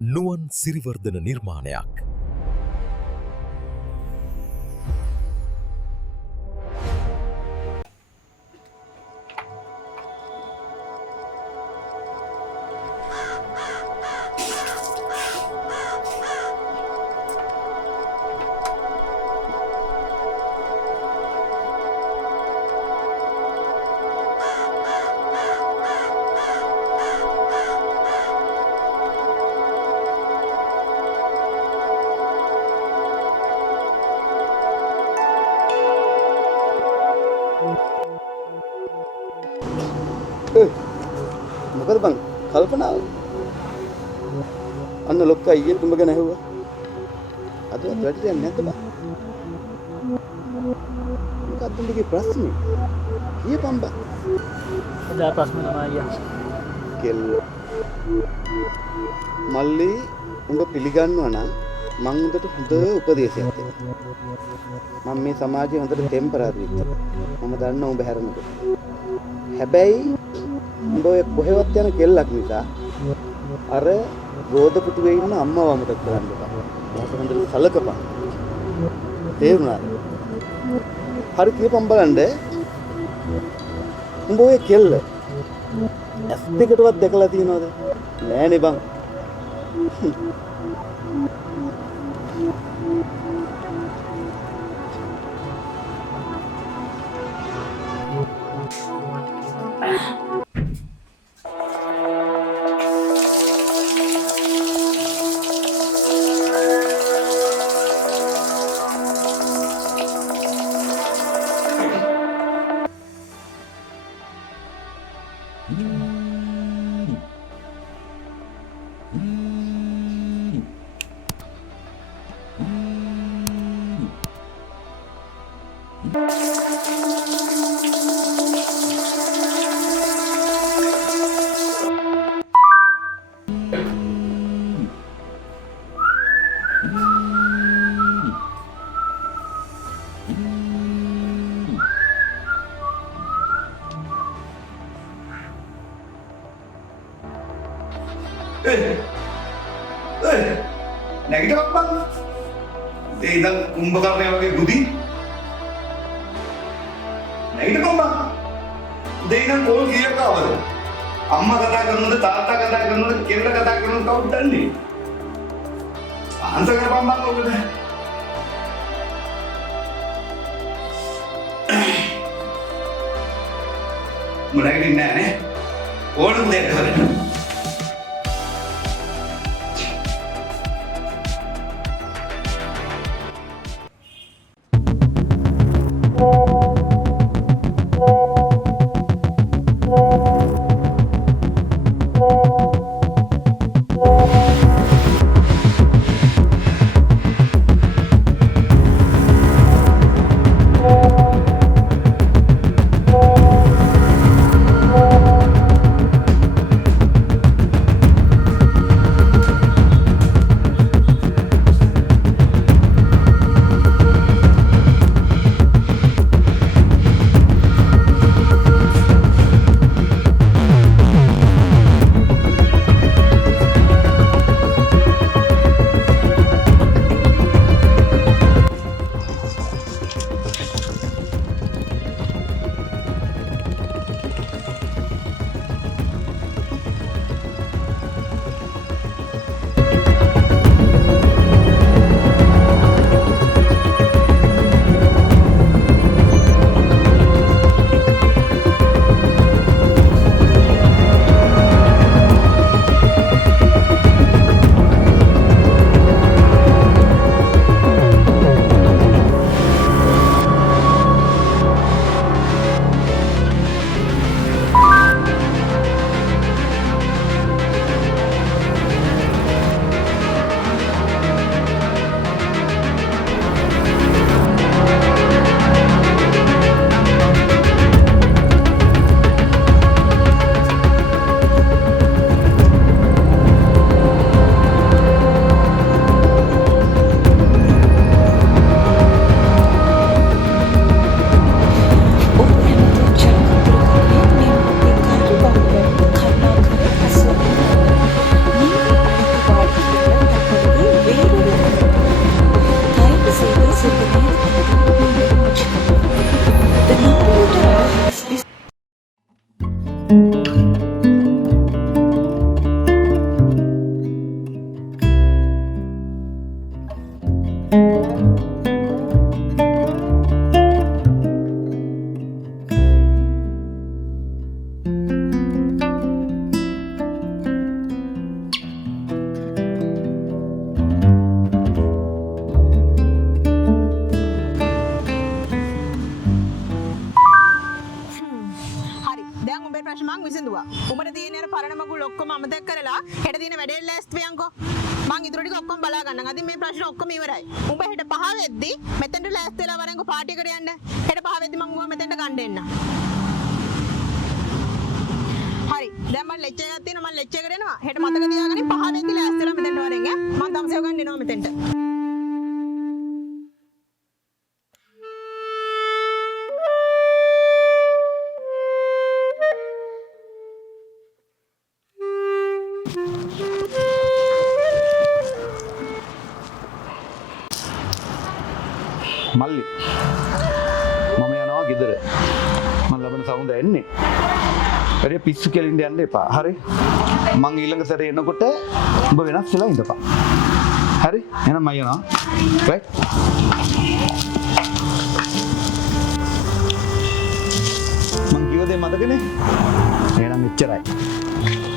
නුවන් සිරිවර්ධන නිර්මාණයක්. මොකද බං කල්පනාව අන්න ලොක්කා ඊයේ තුඹ ගැන ඇහුවා අද වැඩට යන්නේ නැද්ද බං මොකක්ද උඹගේ ප්‍රශ්නේ කියපන් බං එදා ප්‍රශ්න තමයි අයියා කෙල්ල මල්ලි උඹ පිළිගන්නවා නම් මං උඹට හොඳ උපදේශයක් දෙනවා මම මේ සමාජයේ හොඳට ටෙම්පරරි මම දන්නවා උඹ හැරෙනකොට හැබැයි උඹ ඔය කොහෙවත් යන කෙල්ලක් නිසා අර රෝද පුටුවේ ඉන්න අම්මව අමතක කරන්න එපා. මොකද හොඳට සලකපන්. තේරුණාද? හරි කියපන් බලන්න. උඹ ඔය කෙල්ල ඇස් දෙකටවත් දැකලා තියෙනවද? නෑනේ බං. නැගිටවක් බං. ඒ ඉඳන් කුම්භකර්ණය වගේ බුදි. නැගිටපන් බං. උදේ ඉඳන් කෝල් කීයක් ආවද? අම්මා කතා කරනවද තාත්තා කතා කරනවද කෙල්ල කතා කරනවද කවුද දන්නේ? ආන්සර් කරපන් බං ඔකට. මම නැගිටින්නේ නැහැ නේ. ඕනම දෙයක් කරන්න. මං විසඳුවා. උඹට තියෙන අර පරණ මගුල් ඔක්කොම අමතක කරලා හෙට දින වැඩේ ලෑස්ති වෙයන්කෝ. මං ඉතුරු ටික ඔක්කොම බලා ගන්නම්. අදින් මේ ප්‍රශ්න ඔක්කොම ඉවරයි. උඹ හෙට 5 වෙද්දි මෙතෙන්ට ලෑස්ති වෙලා වරෙන්කෝ පාටි එකට යන්න. හෙට 5 වෙද්දි මං උඹව මෙතෙන්ට ගන්න එන්න. හරි. දැන් මම ලෙක්චර් එකක් තියෙනවා. මම ලෙක්චර් එකට එනවා. හෙට මතක තියාගන්න 5 වෙද්දි ලෑස්ති වෙලා මෙතෙන්ට වරෙන් ඈ. මං තමසෙව ගන්න එනවා මෙතෙන්ට. මල්ලි මම යනවා ගෙදර මම ලබන සවුන්ද එන්නේ වැඩි පිස්සු කෙලින්න යන්න එපා හරි මං ඊළඟ සැරේ එනකොට ඔබ වෙනස් වෙලා ඉඳපන් හරි එහෙනම් මම යනවා රයිට් මං කිව්ව දේ මතකනේ එහෙනම් එච්චරයි